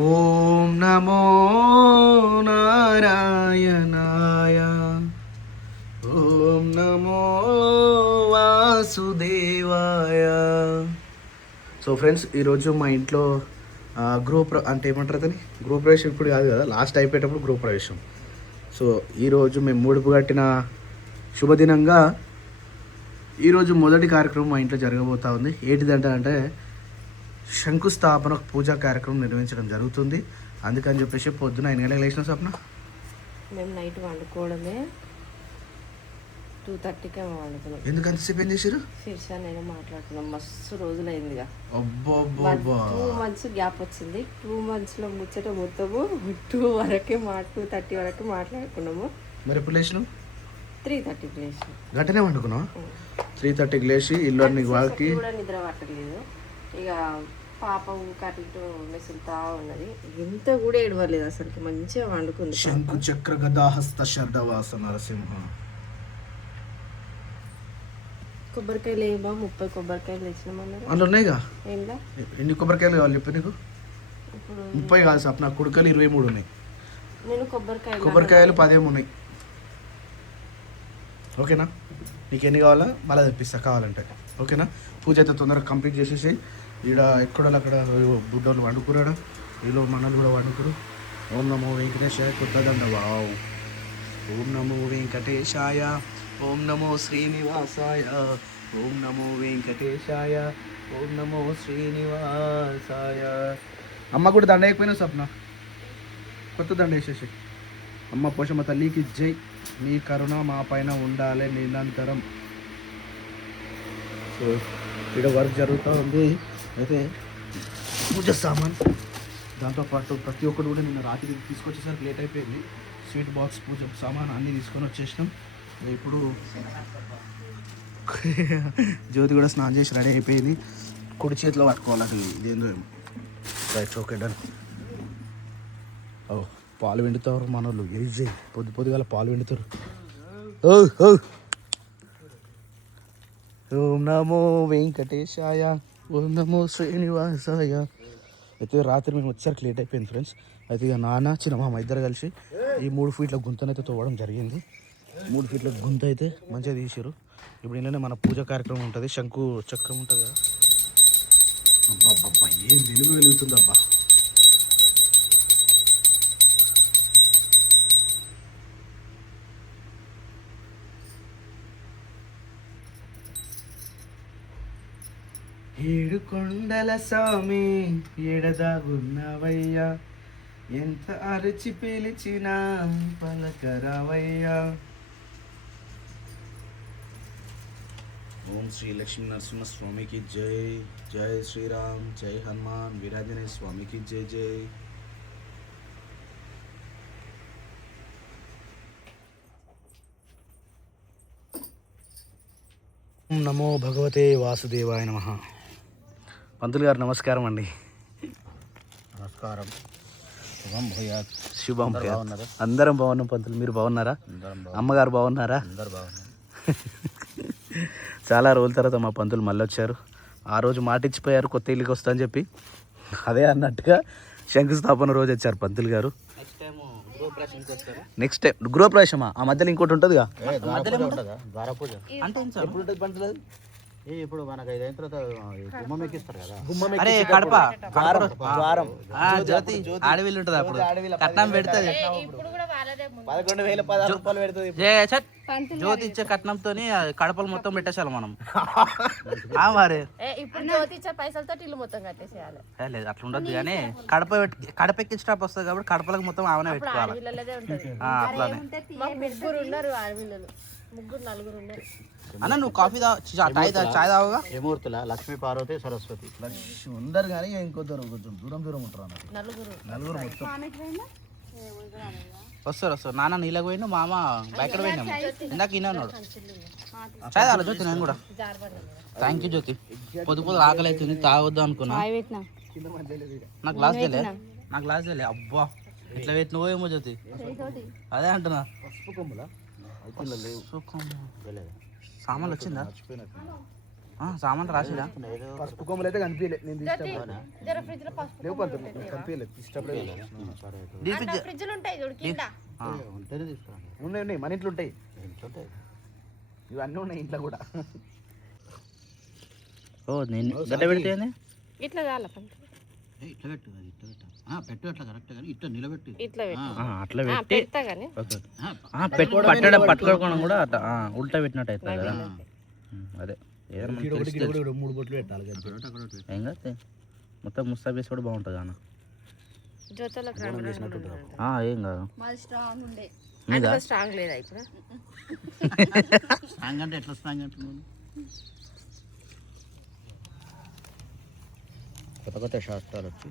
ఓం నమో నారాయణాయ. ఓం నమో వాసుదేవాయ. So friends, ఈరోజు మా ఇంట్లో అంటే ఏమంటారు అతని గృహప్రవేశం ఇప్పుడు కాదు కదా, లాస్ట్ అయిపోయేటప్పుడు గృహప్రవేశం. సో ఈరోజు మేము ముడుపు కట్టిన శుభదినంగా ఈరోజు మొదటి కార్యక్రమం మా ఇంట్లో జరగబోతూ ఉంది. ఏంటిదంటే శంకుస్థాపన పూజా కార్యక్రమం నిర్వహించడం జరుగుతుంది. అందుకని చెప్పేసి పొద్దున 8 గంటలకు లేచిన స్వప్న మేము నైట్ వండుకోవడమే 2:30కి వండుకున్నాం. ఎందుకు అంతసేపు ఏం చేశారు? శీర్ష నేను మాట్లాడుకున్నాం, మస్తు రోజులైందిగా. 2 months గ్యాప్ వచ్చింది. 2 monthsలో ముచ్చట మొత్తము 2:30 వరకు మాట్లాడుకున్నాము. మరి ఎప్పుడు లేచినావు? 3:30కి లేచి గంటనే వండుకున్నావు. 3:30కి లేచి ఇల్లు అన్ని వాళ్ళకి కూడా నిద్ర పట్టలేదు. ఇక పాప ఊకటితో మెసులుతా ఉన్నది. ఎంత కూడా ఏడవలేదు అసలు, మంచిగా వండుకుంది. శంకు చక్ర గదాహస్త శర్దవాస నరసింహ. కొబ్బరికాయలు ఏమో 30 కొబ్బరికాయలు తెచ్చినామన్నారు. అందులో ఉన్నాయిగా. ఏంలా ఎన్ని కొబ్బరికాయలు కావాలి చెప్పి నీకు? ఇప్పుడు 30 కాదు స్వప్న, కుడుకలు 23 ఉన్నాయి. నేను కొబ్బరికాయలు 10 ఉన్నాయి. ఓకేనా? నీకు ఎన్ని కావాలా మళ్ళీ తెప్పిస్తా కావాలంటే. ఓకేనా? పూజ అయితే తొందరగా కంప్లీట్ చేసేసి ఈడ ఎక్కడో అక్కడ బుడ్డోళ్ళు వండుకురాడు, వీళ్ళు మనలు కూడా వండుకురు. ఓం నమో వెంకటేశాయ కొత్తదండ వావ్. ఓం నమో వెంకటేశాయ, ఓం నమో శ్రీనివాసాయ, ఓం నమో వెంకటేశాయ, ఓం నమో శ్రీనివాసాయ. అమ్మ కూడా దండ అయిపోయినా స్వప్న, కొత్త దండ వేసేసి. అమ్మ పోషమ్మ తల్లికి జై. నీ కరుణ మా పైన ఉండాలి నిరంతరం. సో ఇక్కడ వర్క్ జరుగుతూ ఉంది. అయితే పూజ సామాన్ దాంతోపాటు ప్రతి ఒక్కరు కూడా నిన్న రాత్రి తీసుకొచ్చేసరికి లేట్ అయిపోయింది. స్వీట్ బాక్స్ పూజ సామాన్ అన్నీ తీసుకొని వచ్చేసినాం. ఇప్పుడు జ్యోతి కూడా స్నానం చేసి రెడీ అయిపోయింది. కుడి చేతిలో పట్టుకోవాలి అసలు ఇదేందో. Right, okay done. ఓ పాలు వెండుతారు మనోళ్ళు, ఎరిజై పొద్దుగాల పాలు వెండుతారు. ఓం నమో వెంకటేశాయ, ఓం నమో శ్రీనివాసాయ. అయితే రాత్రి మేము వచ్చేసరికి లేట్ అయిపోయింది ఫ్రెండ్స్. అయితే ఇక నాన్న చిన్నమామ ఇద్దరు కలిసి ఈ 3 ఫీట్ల గుంతనైతే తవ్వడం జరిగింది. 3 ఫీట్ల గుంత అయితే మంచిగా తీసారు. ఇప్పుడు ఇంట్లోనే మన పూజ కార్యక్రమం ఉంటుంది. శంకు చక్రం ఉంటుంది కదా. అబ్బా ఏం వెలుగు వెలుగుతుంది అబ్బా. ఏడు కొండల స్వామి ఎడదాగున్నవయ్యా, ఎంత అరచి పిలిచినా పలకరావయ్యా. ఓం శ్రీ లక్ష్మీ నరసింహ స్వామికి జై. జై శ్రీరామ్, జై హనుమాన్ వీరాంజనేయ స్వామికి జై జై. నమో భగవతే వాసుదేవాయ నమః. పంతులు గారు నమస్కారం అండి. నమస్కారం. శుభం భూయాత్. శుభం భూయాత్. అందరం బాగున్నాం పంతులు, మీరు బాగున్నారా? అమ్మగారు బాగున్నారా? అందరు బాగున్నాం. చాలా రోజుల తర్వాత మా పంతులు మళ్ళీ వచ్చారు. ఆ రోజు మాట ఇచ్చిపోయారు కొత్త ఇల్లుకి వస్తా అని చెప్పి. అదే అన్నట్టుగా శంకుస్థాపన రోజు వచ్చారు పంతులు గారు. నెక్స్ట్ టైం గృహప్రవేశమా? ఆ మధ్యలో ఇంకోటి ఉంటుందిగా. ద్వారపూజ అంటే ఎప్పుడు ఉంటుంది పంతులు? ఇప్పుడు మనకు 5 అయిన తర్వాత గుమ్మం ఎక్కిస్తారు కదా. అరే కడప ద్వారం జ్యోతి ఆడవిల్లు ఉంటుంది. అప్పుడు కట్నం పెడుతుంది. 11,016 రూపాయలు పెడుతుంది. జ్యోతి ఇచ్చే కట్నంతో కడపలు మొత్తం పెట్టేసాలి మనం. మరి లేదు అట్లా ఉండదు కానీ కడప ఎక్కి స్టాప్ వస్తుంది కాబట్టి కడపలకు మొత్తం ఆమెనే పెట్టుకోవాలి. అట్లానే అన్న నువ్వు కాఫీ చాయ్ తావుగా. ఏమూర్తుల లక్ష్మీ పార్వతి సరస్వతి ఉండరు కానీ ఇంకో కొంచెం దూరం ఉంటారు. నలుగురు మొత్తం వస్తారు. నాన్న నీళ్ళకి పోయినా, మామ బయట పోయినాము. ఇందాక ఈయన ఉన్నాడు. చాయ్ తాగల జ్యోతి? నేను కూడా థ్యాంక్ యూ జ్యోతి. పొద్దు ఆకలి అవుతుంది, తాగొద్దు అనుకున్నా. నాకు గ్లాస్ తెలియదు. అబ్బా ఇట్లా పెట్టినవో ఏమో జ్యోతి. అదే అంటున్నా. సామాన్లు వచ్చిందా? సామాన్ రాసిరా పసుపు కొమ్మలు అయితే కనిపించలేదు నేను జ్యోతి, జర ఫ్రిడ్జ్ లో పసుపు లేవు పంతులు కనిపించలేదు ఇష్టపడే ఫ్రిడ్జ్ లో ఉంటాయి చూడు కింద. ఉంటేనే తీసుకురండి ఉన్నాయి ఉన్నాయి మన ఇంట్లో ఉంటాయి ఉంటాయి. ఇవన్నీ ఉన్నాయి ఇంట్లో కూడా ఓ నేను గడ్డ పెడితే ఇట్లా చాలా పంతులు. ఇట్లా పెట్టు అది ఇట్లా పెట్టు పెట్టు అట్లా కరెక్ట్ కానీ ఇట్లా నిలబెట్టు ఇట్లా పెట్టు. అట్లా ఆ, పెడతా కానీ పట్టడం పట్టుకోవడం కూడా అట్లా ఉల్టా పెట్టినట్టు అవుతుంది కదా అదే ఏదైనా మనకి తెలిసి 3 బొట్లు పెట్టాలి ఏం కాదు మొత్తం ముస్తా వేసి కూడా బాగుంటుంది అన్న జ్యోతులకు రంగు ఏం కాదు స్ట్రాంగ్ ఉండే మీదా స్ట్రాంగ్ లేదా ఇప్పుడు స్ట్రాంగ్ అంటే ఎట్లా స్ట్రాంగ్ అంటున్నాను కొత్త కొత్త శాస్త్రాలు వచ్చి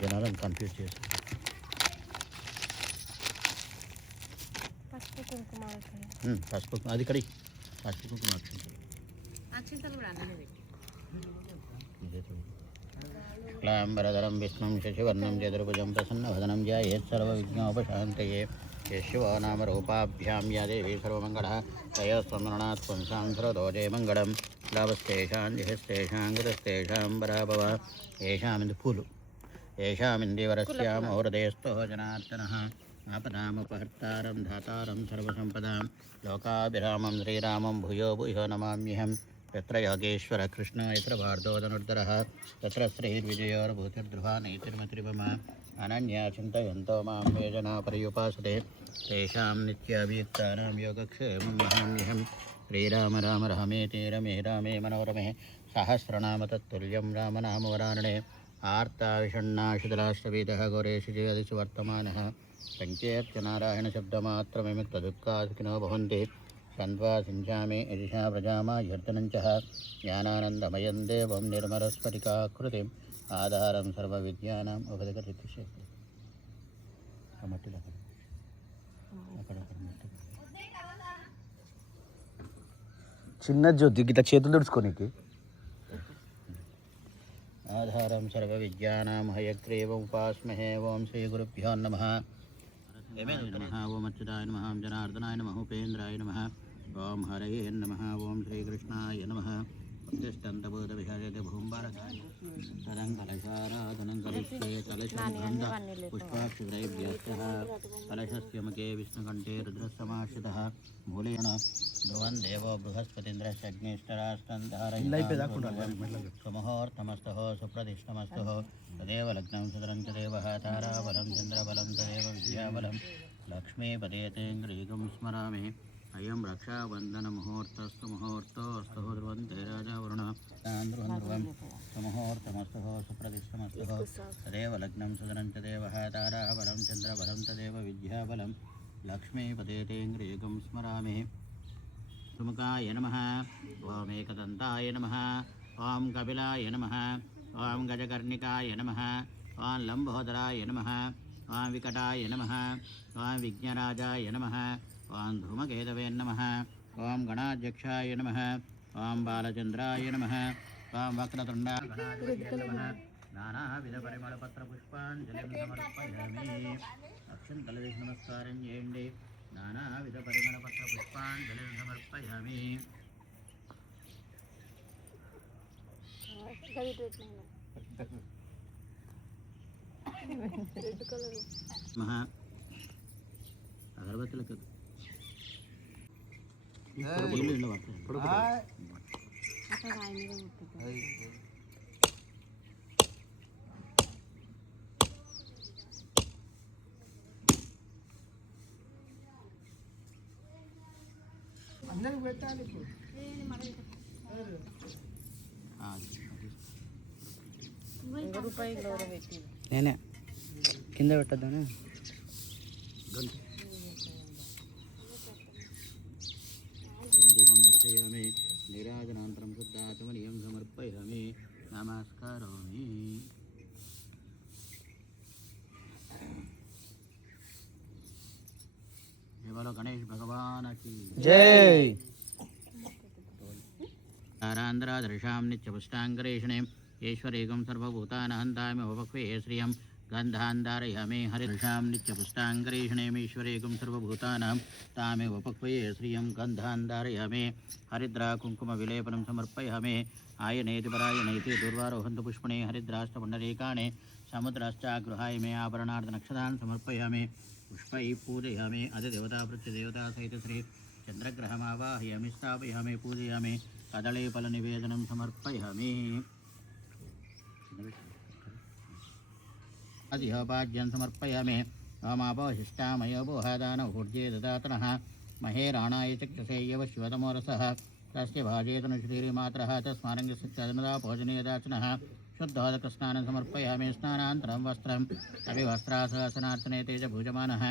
జనాలను కన్ఫ్యూజ్ చేసి పసుపు కుంకుమ పసుపు అది కడి పసుపు కుంకుమ వచ్చింది అక్షింతలు కూడా అన్నీ పెట్టి క్లాంబరధరం విష్ణుం శశివర్ణం చతుర్భుజం ప్రసన్నవదనం ధ్యాయేత్ సర్వవిఘ్నోపశాంతయే యశో నామ రూపాభ్యాం యా దేవీ సర్వమంగళః తయోస్వందనాత్ పుంసాం సర్వదోజే మంగళం లాభస్తేషాం జిహస్తేషాం గతస్తేషాం పరాభవ ఏషామింది పూలు ఏషామిందివరస్యాం హృదయస్థో జనార్దనః ఆపదామపహర్తారం ధాతారం సర్వసంపదాం లోకాభిరామం శ్రీరామం భూయో భూయో నమామ్యహం यत्र योगेश्वर कृष्ण यत्र भारतोदनुर्धरः तत्र श्रीर्विजयोर्भूतिर्ध्रुवा नैतिर्मतिरिवम अनन्या चिन्तयन्तो मां ये जना पर्युपासते तेषां नित्याभियुक्तानां योगक्षेमं वहाम्यहं श्रीराम राम रामेति रमे रामे मनोरमे सहस्रनाम तत्तुल्यं रामनामवरानने आर्ताविषण्णाशितलाष्टवीतः घोरेषु जगदिषु वर्तमानः सङ्केत्य नारायणशब्दमात्रमिमुक्तदुःखासुखिनो भवन्ति सन्त्वा सिञ्चामे यजिषा प्रजामाह्यर्तनञ्चः ज्ञानानन्दमयं देवं निर्मलस्फटिकाकृतिम् आधारं सर्वविद्यानाम् उपदिकटिशक्ति చిన్న జ్యోతి గిట్లా చేతులు తుడుచుకోనికి आधारं सर्वविद्यानां हयग्रीवमुपास्महे ओं श्रीगुरुभ्यो नमः नमः ओं अच्युताय नमः ओं जनार्दनाय नमः उपेन्द्राय नमः ओं हरये नमः ओं श्रीकृष्णाय नमः तिष्ठन्तभूतविहरति भूम्बरकाय तदं कलशाराधनं कलिष्ये कलशगन्ध पुष्पाक्षुद्रैभ्यस्तः कलशस्य मुखे विष्णुकण्ठे रुद्रसमाश्रितः मूलेन ध्रुवं देवो बृहस्पतिन्द्रशग्निष्ठरास्तन्धारयमुहूर्तमस्तः सुप्रतिष्ठमस्तः तदेव लग्नं सुतरं च देवः ताराबलं चन्द्रबलं तदेव विद्याबलं लक्ष्मीपदेतेन्द्रियकं स्मरामि अयं रक्षाबन्धनमुहूर्तस्तु मुहूर्तोऽस्तु ध्रुवन्ते राजावरुणः ध्रुवं ध्रुवं सुमुहूर्तमस्तः सुप्रतिष्ठमस्तः तदेव लग्नं सुतरं च देवः ताराबलं चन्द्रबलं तदेव विद्याबलं लक्ष्मीपदेतेन्द्रियकं स्मरामि सुमुखाय नमः ॐ एकदन्ताय नमः ॐ कपिलाय नमः ॐ गजकर्णिकाय नमः ॐ लम्बोदराय नमः ॐ विकटाय नमः ॐ विघ्नराजाय नमः ॐ धूमकेतवे नमः ॐ गणाध्यक्षाय नमः ॐ बालचन्द्राय नमः ॐ वक्रतुण्डाय नमः नानाविधपरिमलपत्रपुष्पाञ्जलिं समर्पयामि अक्षन्तलविष्णुनमस्कारं చేయండి नानाविधपरिमलपत्रपुष्पाञ्जलिं समर्पयामि మహా అగరబత్తులకు నీళ్ళు పడుతుంది నేనే కింద పెట్టద్దానే దీపం దర్శయామి నీరాజనాంతరం శుద్ధాచమనీయం సమర్పయామి నమస్కారామి बोलो गणेश भगवान की జై तारांध्रादर्शां नित्यपुष्टाङ्गरेषणे ईश्वरेकं सर्वभूतानहन्तामि उपक्वे श्रियं गन्धान्धारयामि हरिदृशां नित्यपुष्टाङ्गरेषणेमीश्वरेकं सर्वभूतानां तामेव पक्वये श्रियं गन्धान्धारयामि हरिद्रा कुङ्कुमविलेपनं समर्पयामि आयनेति परायणेति दुर्वारोहन्तु पुष्पणे हरिद्राष्टपुण्डरीकाणि समुद्राश्चागृहाय मे आभरणार्थनक्षतान् समर्पयामि पुष्पैः पूजयामि अधिदेवता सहित श्री चन्द्रग्रहमावाहयामि स्थापयामि पूजयामि कदलीफलनिवेदनं समर्पयामि अधिहोपाद्यं समर्पयामि ओमापोहिष्टामयोपोहादानऊर्जे ददातनः महेराणाय चक्षसे यव शिवतमोरसः तस्य भाजेतनुश्रीमात्रः तस्मारङ्गस्य भोजने दाचनः शुद्धोदकस्नानं समर्पयामि स्नानान्तरं वस्त्रम् अभिवस्त्रासनार्चने तेजभूजमानः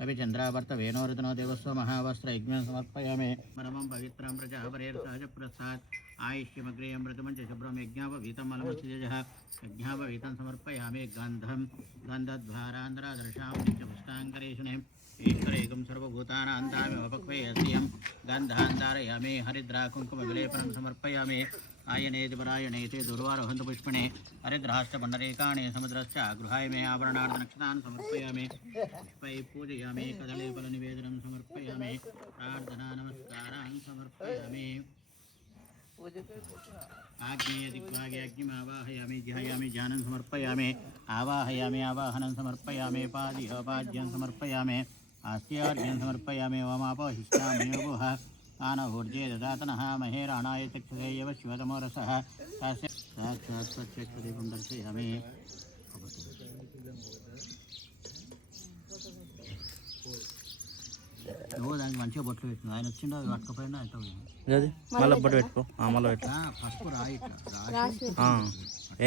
अभिचन्द्रावर्तवेनोरतनो देवस्व महावस्त्रयज्ञं समर्पयामि परमं पवित्रं प्रजापरेर्सहजप्रसाद आयुष्यमग्रेयं मृतमञ्च शुभ्रं यज्ञापवीतम् अलमस्तिजः यज्ञापवीतं समर्पयामि गन्धं गन्धद्वारान्ध्रादर्शां नित्यपुष्टाङ्गरेषणे ईश्वरेकं सर्वभूतानां तामेव पक्वये श्रियं गन्धान्धारयामि हरिद्रा कुङ्कुमविलेपनं समर्पयामि आयनेति परायणेति दुर्वारोहन्तु पुष्पणे हरिद्राष्टपुण्डरीकाणि समुद्रश्च गृहाय मे आभरणार्थनक्षतान् समर्पयामि पुष्पैः पूजयामि कदलीफलनिवेदनं समर्पयामि प्रार्थना नमस्कारान् समर्पयामि आग्नेयदिग्भागे अग्निमावाहयामि ध्यायामि ध्यानं समर्पयामि आवाहयामि आवाहनं समर्पयामि पाद्यं समर्पयामि आस्त्यार्घ्यं समर्पयामि ओमापोहिष्टामयोपोह आनऊर्जे ददातनः महेराणाय चक्षसे यव शिवतमोरसः तस्य साक्षात् स्वचक्षुदीपं दर्शयामि నువ్వు దానికి మంచిగా బొట్లు పెట్టిన ఆయన వచ్చిండు అది పట్టుకపోయినా అయితే అది మళ్ళీ బొట్టు పెట్టుకో మళ్ళీ పెట్టు పసుపు రాయి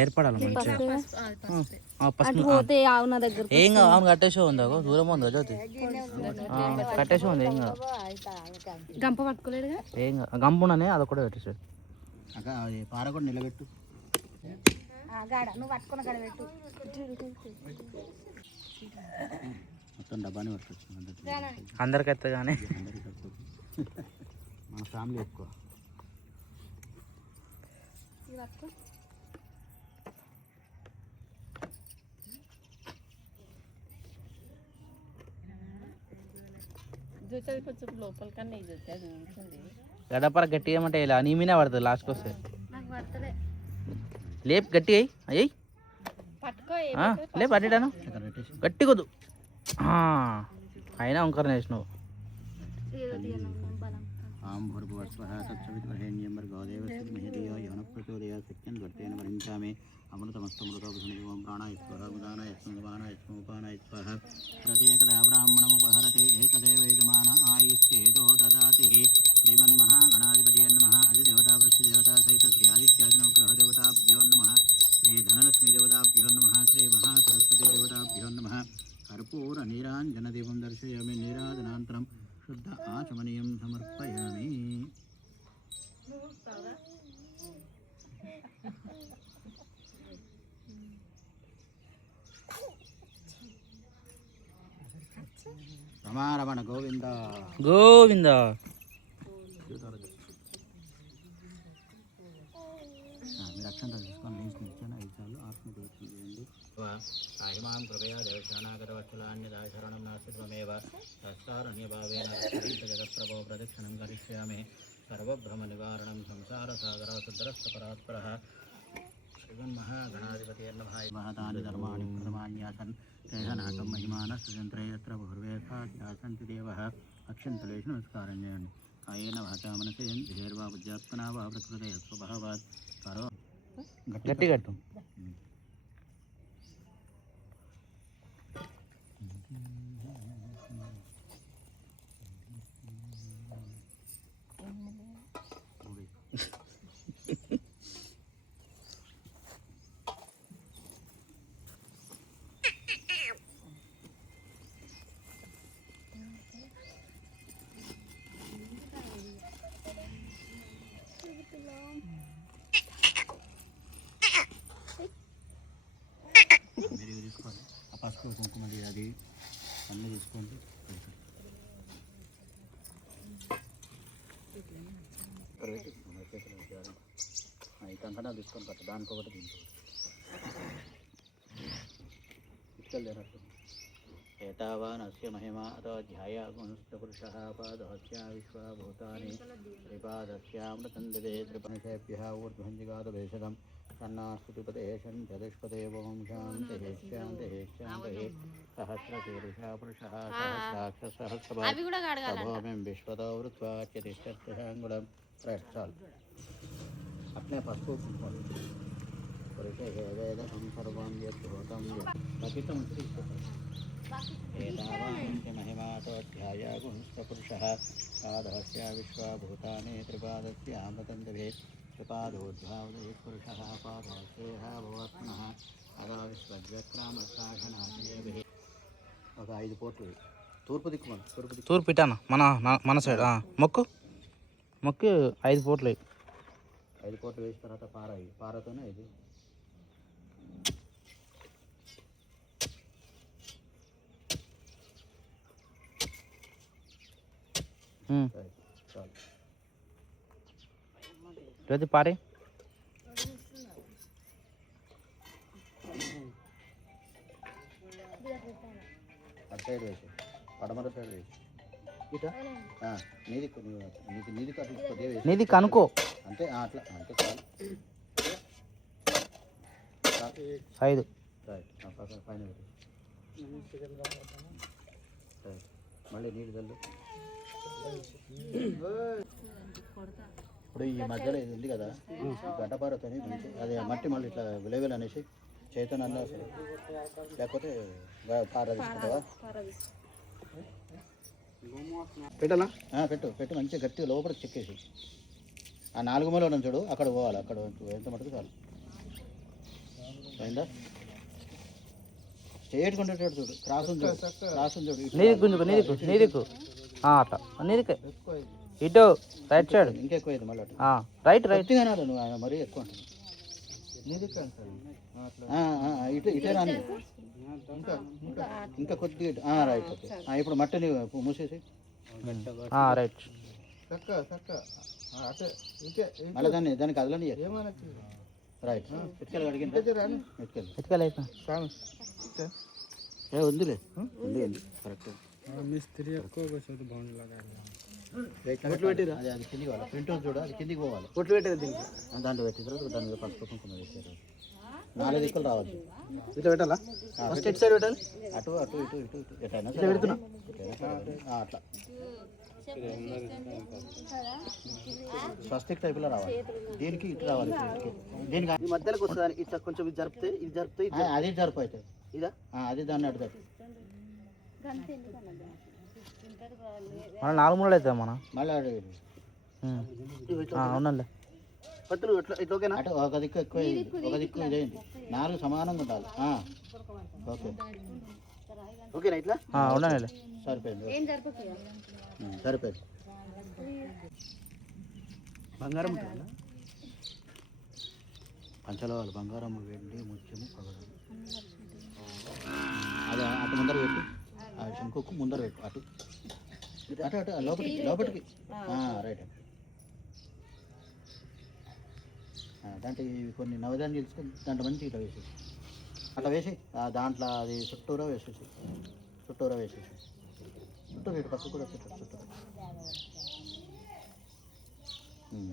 ఏర్పడాలి మంచిగా ఏం కాదు అవును కట్టేసే ఉంది దూరం ఉంది జ్యోతి కట్టేసే ఉంది ఏం కాదు గంప పట్టుకోలేడు ఏం కాదు గంప ఉన్ననే అది కూడా పెట్టేసాడు అక్క పార కూడా నిలబెట్టు నువ్వు పట్టుకున్న కాడ పెట్టు మొత్తం డబ్బాని పట్టుకోవచ్చు అందరికి వస్తే కానీ మన ఫ్యామిలీ ఎక్కువ కొంచెం లోపల కన్నా గడపర గట్టిగా ఏమంటే ఇలా నీ మీనే పడుతుంది లాస్ట్కి వస్తే లేపు గట్టి అయ్యి అయ్యి లేపు అడ్డాను గట్టి కొద్దు అయినా వంకరని వేసినావు आं भूर्भुवस्वः तत्सवितुर्वरेण्यं भर्गो देवस्य धीमहि धियो यो नः प्रचोदयात् सत्यं वर्तेन वरिञ्चामि अमृतमस्तमृतोपनिधि ओं प्राणाय स्वाहा उदानाय स्वाहाय स्वापानाय स्वाहा प्रत्येकदा ब्राह्मणमुपहरते एकदेव यजमान आयुष्येतो ददाति श्रीमन्महागणाधिपतये नमः अधिदेवता वृक्षदेवता सहित श्री आदित्यादिनवग्रहदेवताभ्यो नमः श्री धनलक्ष्मीदेवताभ्यो नमः श्री महासरस्वतीदेवताभ्यो नमः कर्पूरनीराञ्जनदीपं दर्शयामि नीराजनान्तरं शुद्ध आचमनीयं समर्पयामि रमारमण गोविंद गोविंद మీరు అక్షంతలు తీసుకొని లింక్స్ ఇచ్చాను ఐదు సార్లు ఆత్మదర్శనం చేయండి సాహిమాం కృపయా దేవశరణాగతవత్సలాన్యదా శరణం నాస్తి త్వమేవ తస్కారణ్యభావేన జగత్ప్రభో ప్రదక్షిణం కరిష్యామి సర్వభ్రమనివారణం సంసారసాగరశుద్ధరస్తపరాత్పరः శ్రీమన్మహాగణాధిపతిర్నభాయమహతాని ధర్మాణి ప్రథమాన్యాసన్ తేషనాకం మహిమానస్యంత్రే యత్ర భూర్వేసాధ్యాసంతి దేవः అక్షంతలేషు నమస్కారం చేయండి కాయేన వాచా మనసేంద్రియర్వా బుద్ధ్యాత్మనా వా ప్రకృతే స్వభావాత్ కరో గట్టి కట్టు మీరు తీసుకోండి ఆ పసుపు కుంకుమది అది అన్నీ తీసుకోండి ఈ కంకణాలు తీసుకొని పట్టు దానికొకటి దీనికి ఇటుకెళ్ళారు ఏతావాన్ అస్య మహిమా అధ్యాయ గుణస్థపురుషः పాదహస్య విశ్వభూతాని త్రిపాదస్యామృతం దివే త్రిపనిషేభ్యः ఊర్ధ్వం జిగాదభేషదం సన్నాస్తుతిపదేశం చతుష్పదే ఓం శాంతిః శాంతిః శాంతిః సహస్రశీర్ష పురుషः సహస్రాక్ష సహస్రభావం విశ్వతో వృత్వా చతిష్టంగుళం చాలు అట్లే పసుపు పురుషే వేదం సర్వం యద్భూతం పఠితం ఏతావాంతి మహిమాతోధ్యాయ గుణస్థపురుషः పాదహస్య విశ్వభూతాని త్రిపాదస్య అమృతం దివే త్రిపాదోద్భావదే పురుషः పాదహస్యేహ భవత్మః అదా విశ్వద్వ్యక్రామసాఘనాశయేభిః ఒక 5 పోట్లు తూర్పు దిక్కు తూర్పు ఇటానా మన సైడ్ మొక్కు 5 పోట్లు 5 పోట్లు వేసిన తర్వాత పారతోనే ఇది రోజు పారే అటు సైడ్ వేసి పడమర సైడ్ వేసి ఇటా నీది నీది నీది కనుకో అంటే అట్లా అంటే చాలు 5 పైన మళ్ళీ నీళ్ళు చల్లు ఇప్పుడు ఈ మధ్యలో ఇది ఉంది కదా గడ్డపారతోని మంచి అది మట్టి మళ్ళీ ఇట్లా విలువలు అనేసి చైతన్యంలో లేకపోతే పార తీసుకుంటావా పెట్టాలా పెట్టు మంచిగా గట్టిగా లోపలికి చెక్కేసి ఆ 4 మూలలో చూడు అక్కడ పోవాలి అక్కడ ఎంత మటుకు చాలు అయిందా స్ట్రేట్ కొండేటట్టు చూడు క్రాస్ ఉంది చూడు నీదికు అట్లా నీదికే ఇటు రైట్ సైడ్ ఇంకెక్కువ అయింది మళ్ళీ రైట్ గట్టిగా నువ్వు మరీ ఎక్కువ ఉంటుంది ఇటే రాని ఇంకా కొద్దిగా రైట్ ఓకే ఇప్పుడు మట్టిని మూసేసి రైట్ మళ్ళీ దానికి అదలని రైట్ ఇటుకలు అడిగింది ఉందిలే ఉంది కరెక్ట్ అది కిందికి పోవాలి ప్రింట్ చూడు అది కిందికి పోవాలి పొట్లు పెట్టేది దీనికి దాంట్లో పెట్టిన తర్వాత దాని మీద పసుపు కుంకుమ వేసారు 4 దిక్కులు రావాలి ఇట్లా పెట్టాలా ఫస్ట్ ఎటు సైడ్ పెట్టాలి అటు ఎటైనా పెడుతున్నా అట్లా స్వస్తిక్ టైప్లో రావాలి దీనికి ఇటు రావాలి దీనికి ఈ మధ్యలోకి వస్తుంది ఇట్లా కొంచెం ఇది జరిపితే అది జరుపు అవుతుంది ఇదా అది దాన్ని అడుగుతుంది మన 4 మూలలు అవుతుంది మన మళ్ళీ అడుగు అవునండి పత్తులు ఇట్లా ఓకేనా అటు ఒక దిక్కు ఎక్కువ ఒక దిక్కు ఇదేంటి 4 సమానంగా ఉండాలి ఓకే ఓకేనా ఇట్లా అవునండి సరిపోయింది సరిపోయింది బంగారం పంచలోహాలు బంగారం వెండి ముత్యము పగడం అది అటు ముందర పెట్టు ఆ శంకుకు ముందర పెట్టు అటు లోపలికి రైట్ దాంట్లో కొన్ని నవధాన్యాలు తీసుకొని దాంట్లో మంచి ఇట్లా వేసేసి అట్లా వేసి దాంట్లో అది చుట్టూరా వేసేసి చుట్టూరా ఇటు పసుపు కూడా చుట్టూరా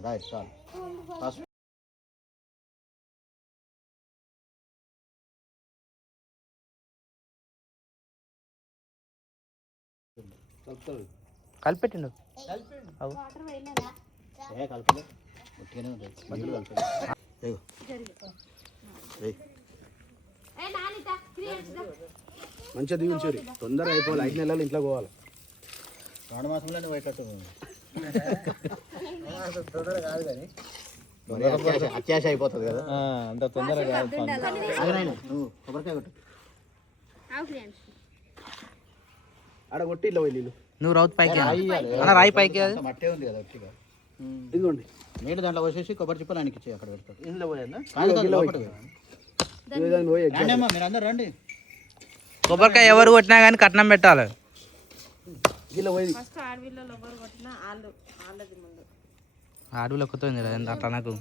రైట్ చాలు పసుపు కలిపెట్టిండు కలపలే ఒట్టిగానే ఉంటుంది మధ్యలో కలిపి మంచిగా దీవించారు తొందరగా అయిపోవాలి 5 నెలలు ఇంట్లో పోవాలి 2 మాసంలోనే పోయేటట్టు తొందరగా కాదు కానీ అత్యాశ అయిపోతుంది కదా అంత తొందరగా కాదు నువ్వు కొబ్బరికాయ కొట్టు ఆడ కొట్టి ఇట్లా వెళ్ళి నువ్వు రౌత్ పైకి రాయి పైకి మట్టే ఉంది కదా వచ్చిగా ఇదిగోండి నీళ్ళు దాంట్లో పోసేసి కొబ్బరి చిప్పలు ఆయనకి ఇచ్చేయి అక్కడ పెడతాడు ఇంట్లో పోయానా మీరు అందరు రండి కొబ్బరికాయ ఎవరు కొట్టినా కానీ కట్నం పెట్టాలి ఆడవిల్లో ఎవరు కొట్టినా వాళ్ళది ముందు అడవిలో కొత్త అట్లా నాకు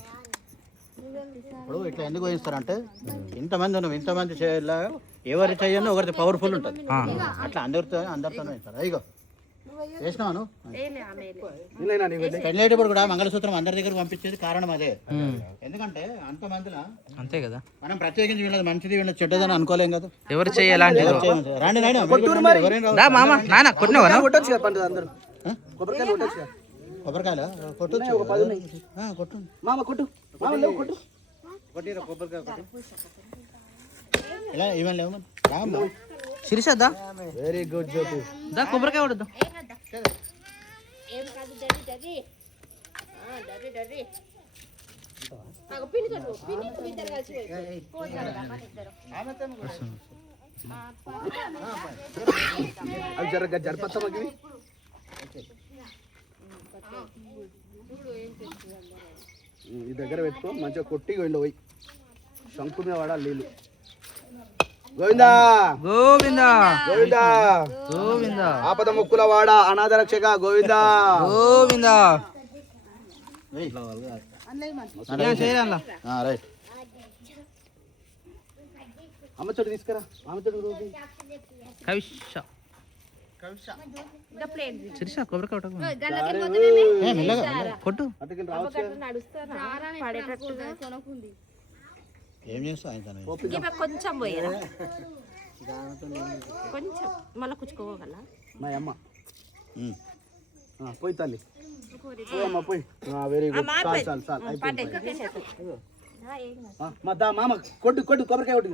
ఇప్పుడు ఇట్లా ఎందుకు వహిస్తారంటే ఇంతమంది ఉన్నాం, ఇంతమంది ఎవరి చెయ్యను ఒకరిది పవర్ఫుల్ ఉంటుంది. అట్లా అందరితో వేస్తారు. అయ్యో వేసినాను. పెళ్ళేటప్పుడు కూడా మంగళసూత్రం అందరి దగ్గర పంపించేది కారణం అదే. ఎందుకంటే అంతమందిలో అంతే కదా, మనం ప్రత్యేకించి వీళ్ళది మంచిది వీళ్ళది చెడ్డదని అనుకోలేం కదా. ఎవరు చేయాలని రాండి మామ నాన్న కొట్టినావా? కొబ్బరికాయలు కొట్టొచ్చు, కొట్టు మామ కొట్టు కొట్టిరా కొబ్బరికాయ ఇలా ఇవన్నీ లేవు రామ్మా. శిరీషద్దా వెరీ గుడ్ జ్యోతి. దా కొబ్బరికాయ కొడద్దాం. అవి జరపత్తామకి ఈ దగ్గర పెట్టుకో, మంచిగా కొట్టి గోవింద పోయి శంకు మీద వాడాలి నీళ్ళు. గోవిందా గోవిందా గోవిందా గోవిందా, ఆపద ముక్కుల వాడ అనాథ రక్షక గోవిందా గోవిందా. రైట్. అమ్మ చోటు తీసుకురా, అమ్మ చోటు రోజు శిరీష కొబ్బరికాయ కొట్టు. అటుకెళ్ళి రావచ్చు. ఏం చేస్తా ఆయన కొంచెం పోయారా, కొంచెం మళ్ళీ కుచ్చుకోగల మా అమ్మ పోయి తల్లి పోయమ్మ పోయి. Very good. చాలు చాలు చాలు. మామ కొట్టు కొబ్బరికాయ కొట్టు.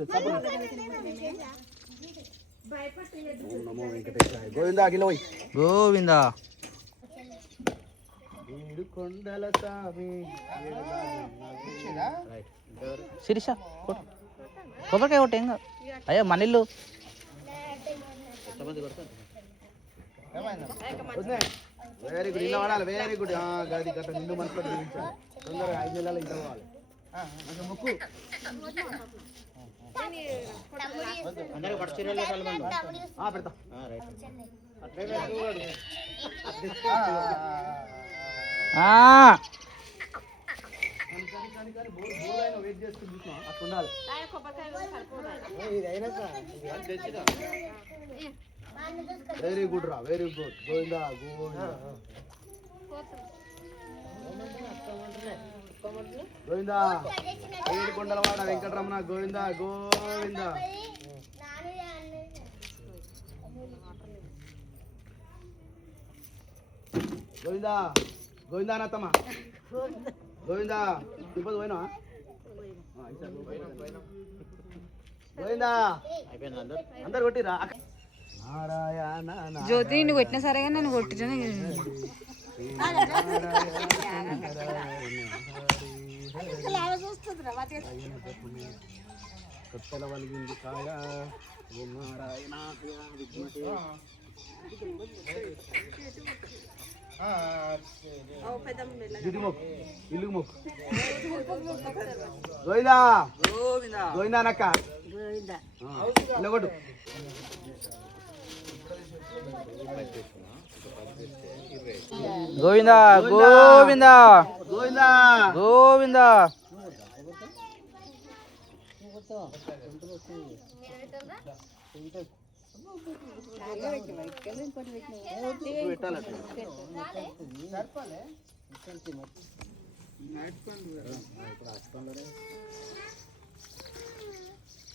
నమో వెంకటేశాయ. గోవిందా అఖిల పోయి. గోవిందా. కొండల స్వామి. శిరీష కొట్టు కొబ్బరికాయ కొట్టు. ఏం కాదు. అయ్యా మన ఇల్లు. Very good. ఇలా వాడాలి. Very good. గది గట్ట నిండు మనసు తొందరగా 5 నెలలు ఇంకా పోవాలి. ముక్కు పెడతా. వెరీ గుడ్ రా, వెరీ గుడ్. గోవిందా గోవిందా గోవిందా. ఏడుకొండలవాడ వెంకటరమణ గోవిందా గోవిందా. గోవిందా గోవిందా నాతమ్మ గోవిందా. తిప్పదు పోయినా గోవిందా. అందరు కొట్టిరా. నారాయణ జ్యోతి నువ్వు కొట్టినా సరేగా నన్ను కొట్టినా. కొత్తల వలిగింది కాయ ఓం నారాయణ ఇల్లు మొక్కు. గోవిందా గోవిందా నక్క ఇలా కొట్టు. గోవిందా గోవిందా గోవిందా గోవిందా.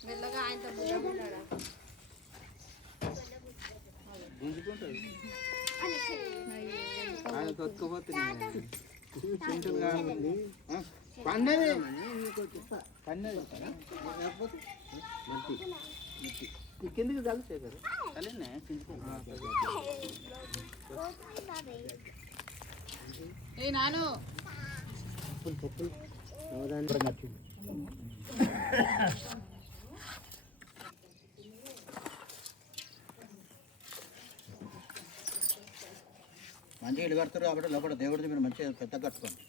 మెల్లగా ఆయనతో కిందికి కలిసే కదా నాను మంచిగా ఇల్లు కడతారు కాబట్టి లోపల దేవుడిది మీరు మంచిగా పెద్ద కట్టుకోండి.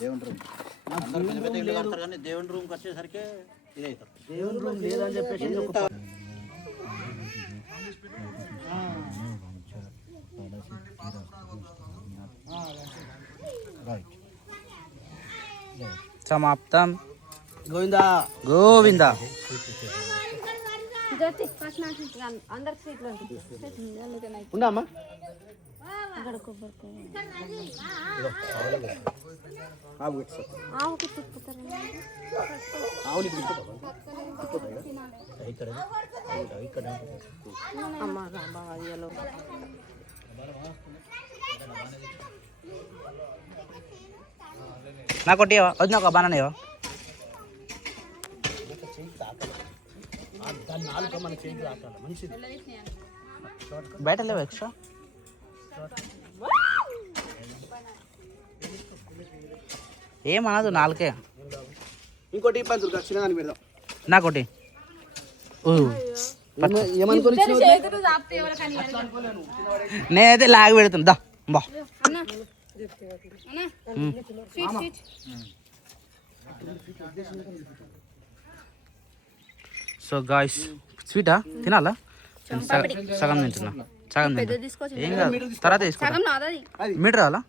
దేవుని రూమ్ అందరూ పెద్ద పెద్ద ఇల్లు కడతారు కానీ దేవుని రూమ్కి వచ్చేసరికి ఇది అవుతారు. దేవుని రూమ్ లేదని చెప్పేసి రైట్. సమాప్తం. గోవిందా గోవింద. అందరికి సీట్లు ఉందా అమ్మా? నాకు ఒకటి వద్దు, నాకు బాగా ఇవ్వ. బయట లేవు ఎక్స్ట్రా. ఏమనదు నాలుకే. ఇంకోటి పంచులు ఖచ్చితంగా అని పెడదాం. నాకోటి. ఏమనుకొని నేనైతే లాగి పెడుతున్నా. దా బా. సో గాయ్స్, స్వీటా తినాలా? సగం తింటున్నా. సగం తింటా. ఏం కాదు, తర్వాత తీసుకుంటా. మీటర్ రావాలా?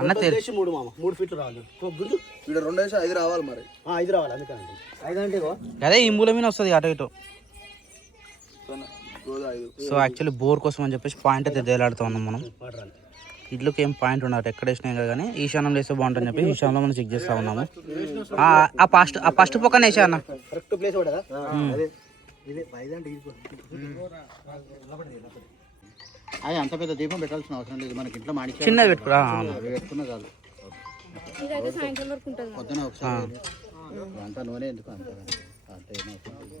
అన్న తెలిసి 3 ఫీట్లు రావాలి. 2 వేసి 5 రావాలి. మరి 5 రావాలి. అందుకని 5 అంటే అదే ఈ మూల మీద వస్తుంది అటు ఇటు. సో యాక్చువల్లీ బోర్ కోసం అని చెప్పేసి పాయింట్ అయితే తేలాడుతూ ఉన్నాం మనం. ఇట్లకి ఏం పాయింట్ ఉన్నారు, ఎక్కడ వేసినాయి కదా, కానీ ఈశాన్యం వేస్తే బాగుంటుందని చెప్పి ఈశాన్యంలో మనం చెక్ చేస్తూ ఉన్నాము. ఆ ఫస్ట్ పక్కన వేసా అన్న. కరెక్ట్ ప్లేస్ కూడా అది అంత పెద్ద దీపం పెట్టాల్సిన అవసరం లేదు, మనకి ఇంట్లో మాణిక్యాలు చిన్నది పెట్టుకురా. పెట్టుకున్నా చాలు. పొద్దున ఒకసారి అంత నూనె ఎందుకు అంత ఏమవుతుంది.